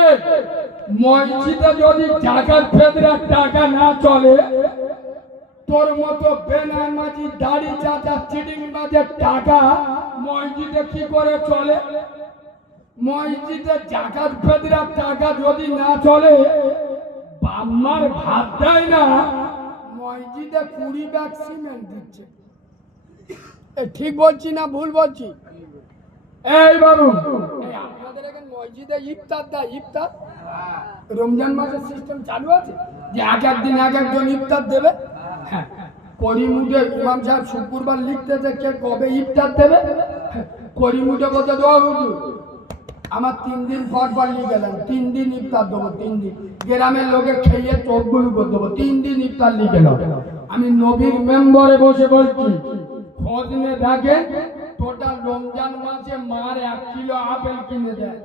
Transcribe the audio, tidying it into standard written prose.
এই মসজিদে যদি জাকাত ফেদরার টাকা না চলে, তোর মতো বেনামাজি দাড়ি চাচা চিটিং বাজের টাকা মসজিদে কি করে চলে? মসজিদে জাকাত ফেদরার টাকা যদি না চলে, বাম্মার ভাত দেয় না, মসজিদে 20 ব্যাগ সিমেন্ট দিচ্ছে। ঠিক বলছি না ভুল বলছি? এই বাবু, আপনাদের এখানে মসজিদে ইফতার দেয়? ইফতার রমজান মাসের সিস্টেম চালু আছে যে এক একদিন এক একজন ইফতার দেবে। হ্যাঁ, করিমুডে ইমাম সাহেব শুক্রবার লিখতেছে কে কবে ইফতার দেবে। করিমুডে বলতে দেওয়া হুজুর আমার 3 দিন পর পর লিখে গেলাম, 3 দিন ইফতার দেবো, 3 দিন গ্রামের লোকে খেয়ে চোখগুলো করে দেবো, 3 দিন ইফতার লিখে নাও। আমি নবীর মেম্বারে বসে বলছি, খোঁজ নিয়ে দেখেন টোটাল রমজান মাসে মার 1 কিলো আপেল কিনে দেয়।